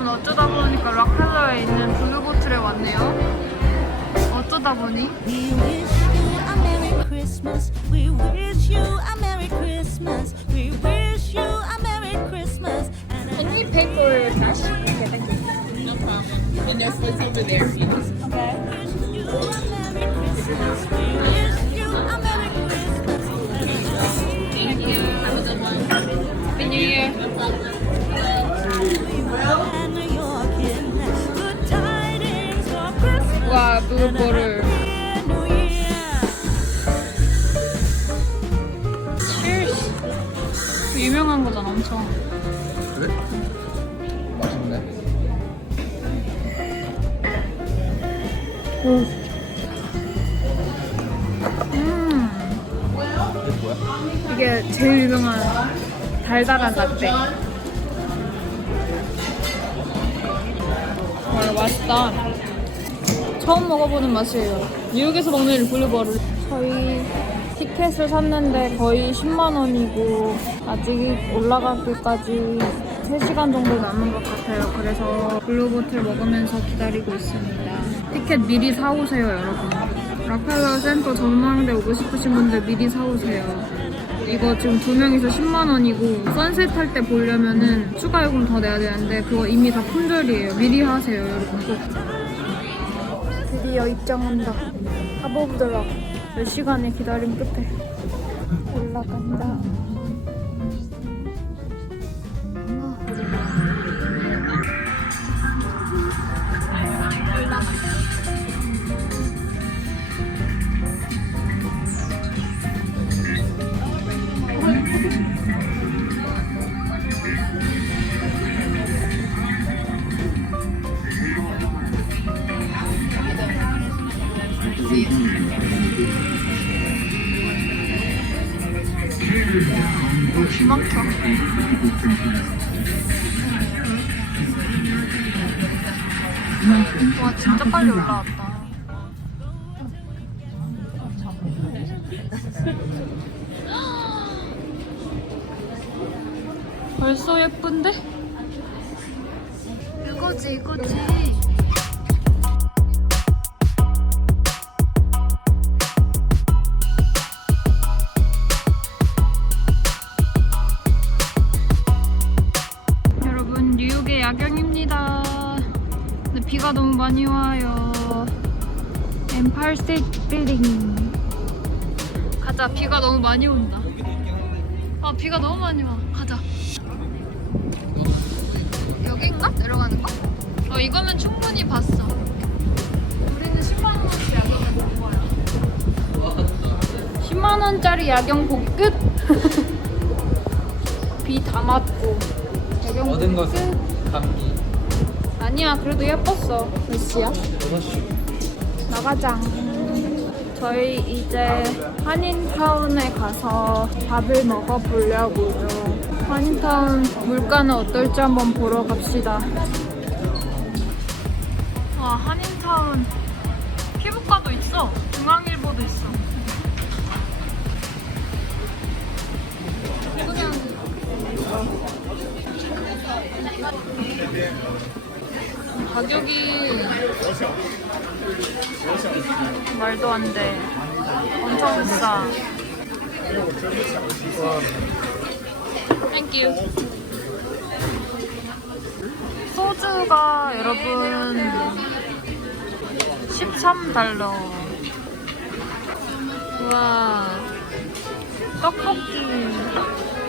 여러분 어쩌다 보니까 락펠러에 있는 블루보틀에 왔네요. 어쩌다 보니? We wish you a Merry Christmas. We wish you a Merry Christmas. We wish you a Merry Christmas. Can we pay for cash? Okay, thank you. No problem. The Nestle's over there. Okay. wish you a Merry Christmas. Cheers. 그 유명한 거잖아, 엄청. 그래? 맛있네. 음. 이게 뭐야? 이게 제일 유명한 달달한 라떼. 와, 맛있다. 처음 먹어보는 맛이에요. 미국에서 먹는 블루버를. 저희 티켓을 샀는데 거의 10만 원이고 아직 올라가기까지 3시간 정도 남은 것 같아요. 그래서 블루보틀 먹으면서 기다리고 있습니다. 티켓 미리 사오세요, 여러분. 라펠러 센터 전망대 오고 싶으신 분들 미리 사오세요. 이거 지금 두 명이서 10만 원이고 선셋 할 때 보려면은 추가 요금 더 내야 되는데 그거 이미 다 품절이에요. 미리 하세요, 여러분 꼭. 드디어 입장한다. 하버브더락 몇 시간의 기다림 끝에 올라간다. 막혀. 와 진짜 빨리 올라왔다. 벌써 예쁜데? 이거지 이거지. 많이 와요. 엠파일 스테이트 빌딩. 가자. 비가 너무 많이 온다. 아 비가 너무 많이 와. 가자. 여긴가? 내려가는 거? 어 이거면 충분히 봤어. 우리는 10만 원어치 야경을 본 거야. 10만 원짜리 야경 보기 끝. 비 다 맞고. 야경 끝. 것은 감기. 아니야 그래도 예뻤어. 몇 시야? 6시. 나가자. 저희 이제 한인타운에 가서 밥을 먹어보려고요. 한인타운 물가는 어떨지 한번 보러 갑시다. 와 한인타운. 피부과도 있어. 중앙일보도 있어. 그냥 가격이 말도 안 돼. 엄청 비싸. 땡큐. 소주가 여러분 13달러. 와. 떡볶이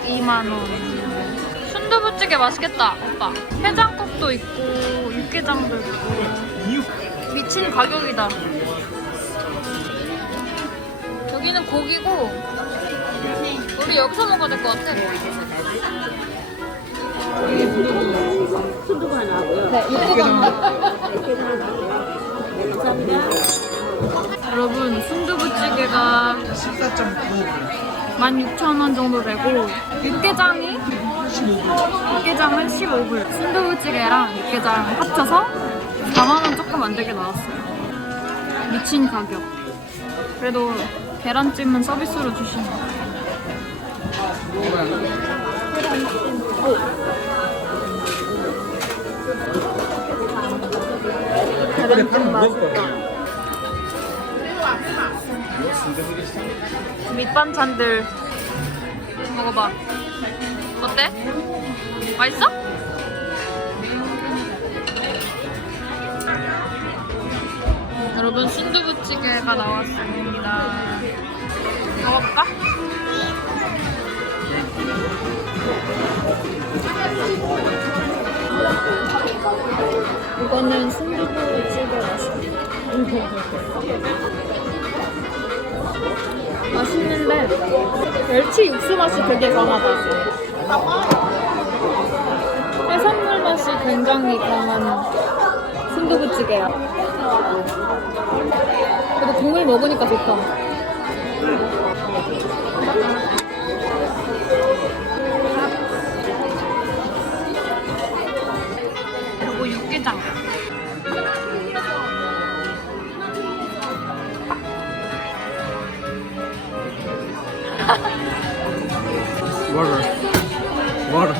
2만 원. 순두부찌개 맛있겠다, 오빠. 해장국 도 있고, 육개장도 있고. 미친 가격이다. 여기는 고기고, 우리 여기서 먹어야 될 것 같아. 네, 육개장. 감사합니다. 여러분, 순두부찌개가 14.9. 16,000원 정도 되고 육개장이 육개장은 15불 순두부찌개랑 육개장 합쳐서 4만원 조금 안 되게 나왔어요. 미친 가격. 그래도 계란찜은 서비스로 주시네요. 계란찜 맛있다. 밑반찬들 먹어봐. 어때? 맛있어? 여러분 순두부찌개가 나왔습니다. 먹어볼까? 이거는 순두부찌개. 맛있는데 멸치 육수 맛이 되게 강하다. 해산물 맛이 굉장히 강한 순두부찌개야. 그래도 국물 먹으니까 좋다. 그리고 육개장. Water. Water.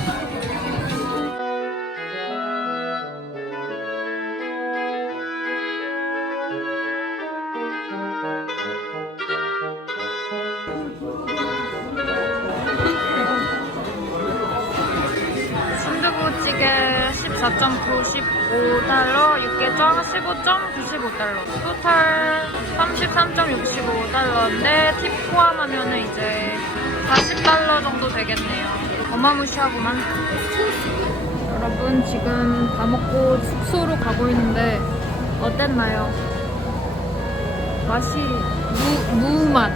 순두부찌개 14.95달러, 육개장 15.95달러, 토탈 33.65달러인데 팁 포함하면 이제 40달러 정도 되겠네요. 어마무시하구만. 여러분 지금 다 먹고 숙소로 가고 있는데 어땠나요? 맛이 무, 무맛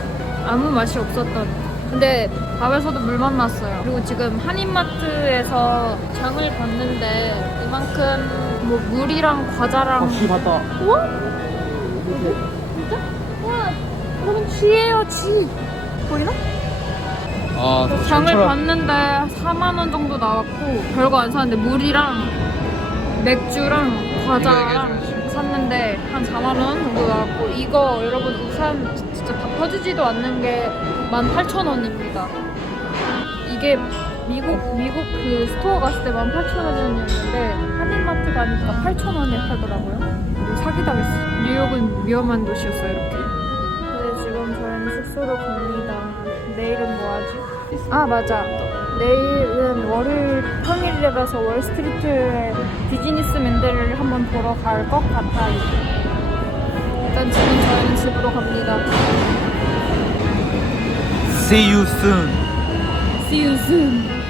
아무 맛이 없었던 근데 밥에서도 물맛 났어요 그리고 지금 한인마트에서 장을 봤는데 이만큼 뭐 물이랑 과자랑 쥐 봤다. 우와 진짜? 와 여러분 쥐예요 쥐 보이나? 아, 장을 봤는데 4만 원 정도 나왔고 별거 안 샀는데 물이랑 맥주랑 과자랑 샀는데 한 4만 원 정도 나왔고 이거 여러분 우산 진짜 다 퍼지지도 않는 게 18,000원입니다. 이게 미국 미국 그 스토어 갔을 때 18,000원이었는데 한인마트 가니까 8,000원에 팔더라고요. 사기당했어. 뉴욕은 위험한 도시였어요 이렇게. 네, 지금 저희는 숙소로 갑니다. 내일은 뭐 하지? 아, 맞아. 내일은 월요일 평일이라서 월스트리트의 비즈니스 맨들을 한번 보러 갈 것 같아요. 일단 지금 저희는 집으로 갑니다. See you soon. See you soon.